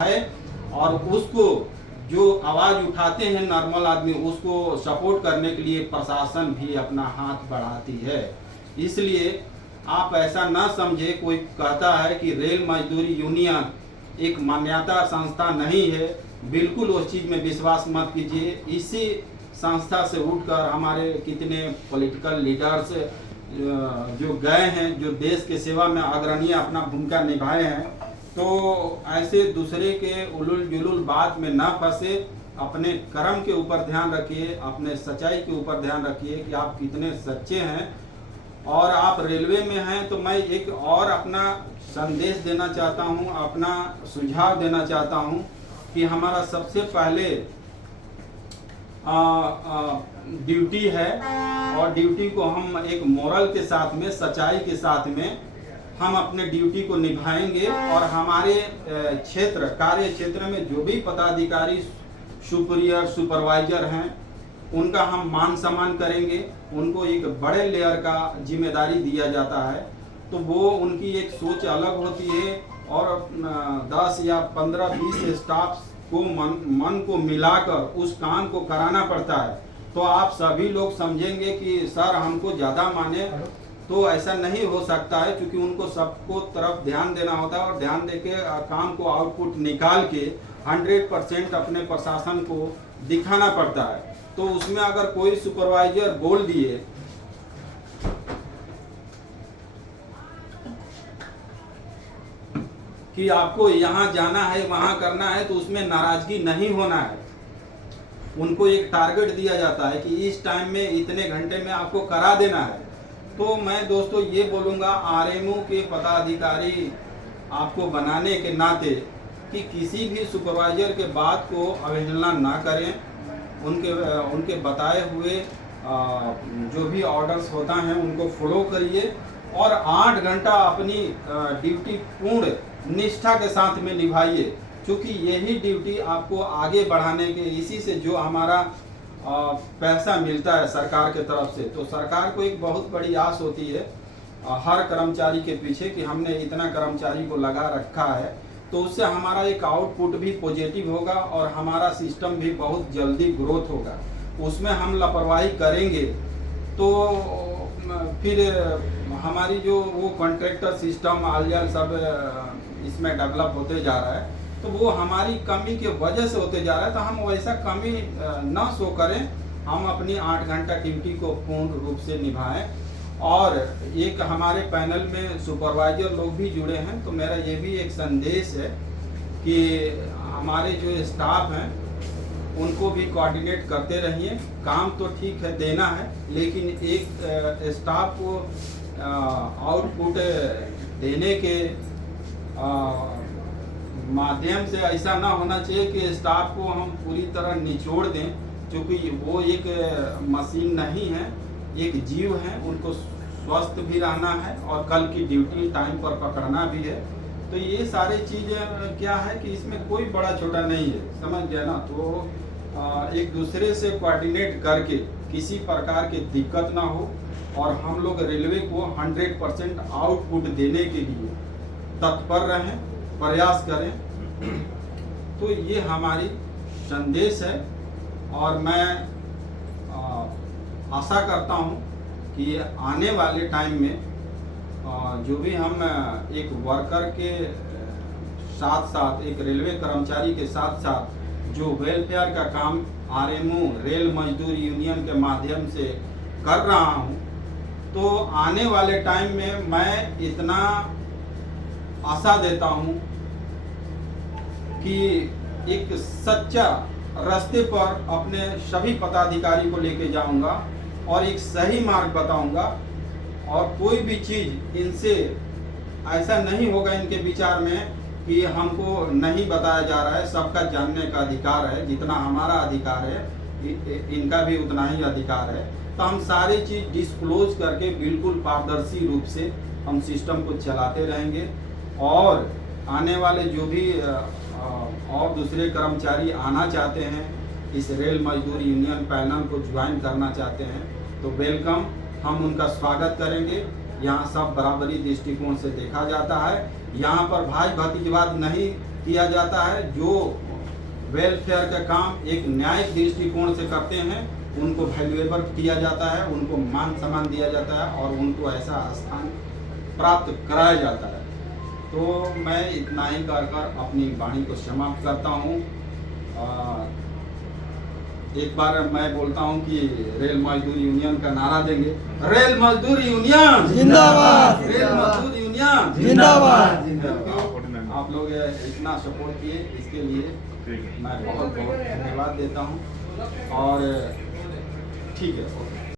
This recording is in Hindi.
है और उसको जो आवाज़ उठाते हैं नॉर्मल आदमी उसको सपोर्ट करने के लिए प्रशासन भी अपना हाथ बढ़ाती है। इसलिए आप ऐसा ना समझे कोई कहता है कि रेल मजदूरी यूनियन एक मान्यता संस्था नहीं है, बिल्कुल उस चीज़ में विश्वास मत कीजिए। इसी संस्था से उठकर हमारे कितने पॉलिटिकल लीडर्स जो गए हैं, जो देश के सेवा में अग्रणी अपना भूमिका निभाए हैं, तो ऐसे दूसरे के उलुल जुलुल बात में ना फंसे, अपने कर्म के ऊपर ध्यान रखिए, अपने सच्चाई के ऊपर ध्यान रखिए कि आप कितने सच्चे हैं। और आप रेलवे में हैं तो मैं एक और अपना संदेश देना चाहता हूं, अपना सुझाव देना चाहता हूं कि हमारा सबसे पहले ड्यूटी है और ड्यूटी को हम एक मोरल के साथ में, सच्चाई के साथ में हम अपने ड्यूटी को निभाएंगे। और हमारे क्षेत्र, कार्य क्षेत्र में जो भी पदाधिकारी, सुपीरियर, सुपरवाइजर हैं, उनका हम मान सम्मान करेंगे। उनको एक बड़े लेयर का जिम्मेदारी दिया जाता है, तो वो उनकी एक सोच अलग होती है और 10 या 15-20 स्टाफ को मन को मिलाकर उस काम को कराना पड़ता है। तो आप सभी लोग समझेंगे कि सर हमको ज़्यादा माने, तो ऐसा नहीं हो सकता है, क्योंकि उनको सबको तरफ ध्यान देना होता है और ध्यान देके काम को आउटपुट निकाल के 100% अपने प्रशासन को दिखाना पड़ता है। तो उसमें अगर कोई सुपरवाइजर बोल दिए कि आपको यहाँ जाना है, वहाँ करना है, तो उसमें नाराजगी नहीं होना है। उनको एक टारगेट दिया जाता है कि इस टाइम में, इतने घंटे में आपको करा देना है। तो मैं दोस्तों ये बोलूँगा आरएमओ के पदाधिकारी आपको बनाने के नाते कि किसी भी सुपरवाइजर के बात को अवहेलना ना करें। उनके बताए हुए जो भी ऑर्डर्स होता है उनको फॉलो करिए और 8 घंटा अपनी ड्यूटी पूर्ण निष्ठा के साथ में निभाइए, क्योंकि यही ड्यूटी आपको आगे बढ़ाने के, इसी से जो हमारा पैसा मिलता है सरकार के तरफ से, तो सरकार को एक बहुत बड़ी आस होती है हर कर्मचारी के पीछे कि हमने इतना कर्मचारी को लगा रखा है, तो उससे हमारा एक आउटपुट भी पॉजिटिव होगा और हमारा सिस्टम भी बहुत जल्दी ग्रोथ होगा। उसमें हम लापरवाही करेंगे तो फिर हमारी जो वो कॉन्ट्रैक्टर सिस्टम आलजाल सब इसमें डेवलप होते जा रहा है, तो वो हमारी कमी के वजह से होते जा रहा है। तो हम वैसा कमी ना शो करें, हम अपनी 8 घंटा ड्यूटी को पूर्ण रूप से निभाएं। और एक हमारे पैनल में सुपरवाइजर लोग भी जुड़े हैं, तो मेरा ये भी एक संदेश है कि हमारे जो स्टाफ हैं उनको भी कोऑर्डिनेट करते रहिए। काम तो ठीक है देना है, लेकिन एक स्टाफ को आउटपुट देने के माध्यम से ऐसा ना होना चाहिए कि स्टाफ को हम पूरी तरह निचोड़ दें, क्योंकि वो एक मशीन नहीं है, एक जीव है। उनको स्वस्थ भी रहना है और कल की ड्यूटी टाइम पर पकड़ना भी है। तो ये सारी चीज़ें क्या है कि इसमें कोई बड़ा छोटा नहीं है, समझ गया ना। तो एक दूसरे से कोऑर्डिनेट करके किसी प्रकार की दिक्कत ना हो और हम लोग रेलवे को 100% आउटपुट देने के लिए तत्पर रहें, प्रयास करें। तो ये हमारी संदेश है और मैं आशा करता हूँ कि आने वाले टाइम में जो भी हम एक वर्कर के साथ साथ, एक रेलवे कर्मचारी के साथ साथ जो वेलफेयर का काम आरएमओ रेल मजदूर यूनियन के माध्यम से कर रहा हूँ, तो आने वाले टाइम में मैं इतना आशा देता हूँ कि एक सच्चा रास्ते पर अपने सभी पदाधिकारी को लेके जाऊंगा और एक सही मार्ग बताऊंगा। और कोई भी चीज़ इनसे ऐसा नहीं होगा इनके विचार में कि हमको नहीं बताया जा रहा है। सबका जानने का अधिकार है, जितना हमारा अधिकार है इनका भी उतना ही अधिकार है। तो हम सारी चीज़ डिस्क्लोज करके बिल्कुल पारदर्शी रूप से हम सिस्टम को चलाते रहेंगे। और आने वाले जो भी और दूसरे कर्मचारी आना चाहते हैं, इस रेल मजदूर यूनियन पैनल को ज्वाइन करना चाहते हैं, तो वेलकम, हम उनका स्वागत करेंगे। यहाँ सब बराबरी दृष्टिकोण से देखा जाता है। यहाँ पर भाई भतीजवाद नहीं किया जाता है। जो वेलफेयर का काम एक न्यायिक दृष्टिकोण से करते हैं उनको वैल्यूएबल किया जाता है, उनको मान सम्मान दिया जाता है और उनको ऐसा स्थान प्राप्त कराया जाता है। तो मैं इतना ही कर अपनी वाणी को समाप्त करता हूँ। एक बार मैं बोलता हूँ कि रेल मजदूर यूनियन का नारा देंगे, रेल मजदूर यूनियन जिंदाबाद, रेल मजदूर यूनियन जिंदाबाद। आप लोग इतना सपोर्ट किए इसके लिए मैं बहुत बहुत धन्यवाद देता हूँ। और ठीक है।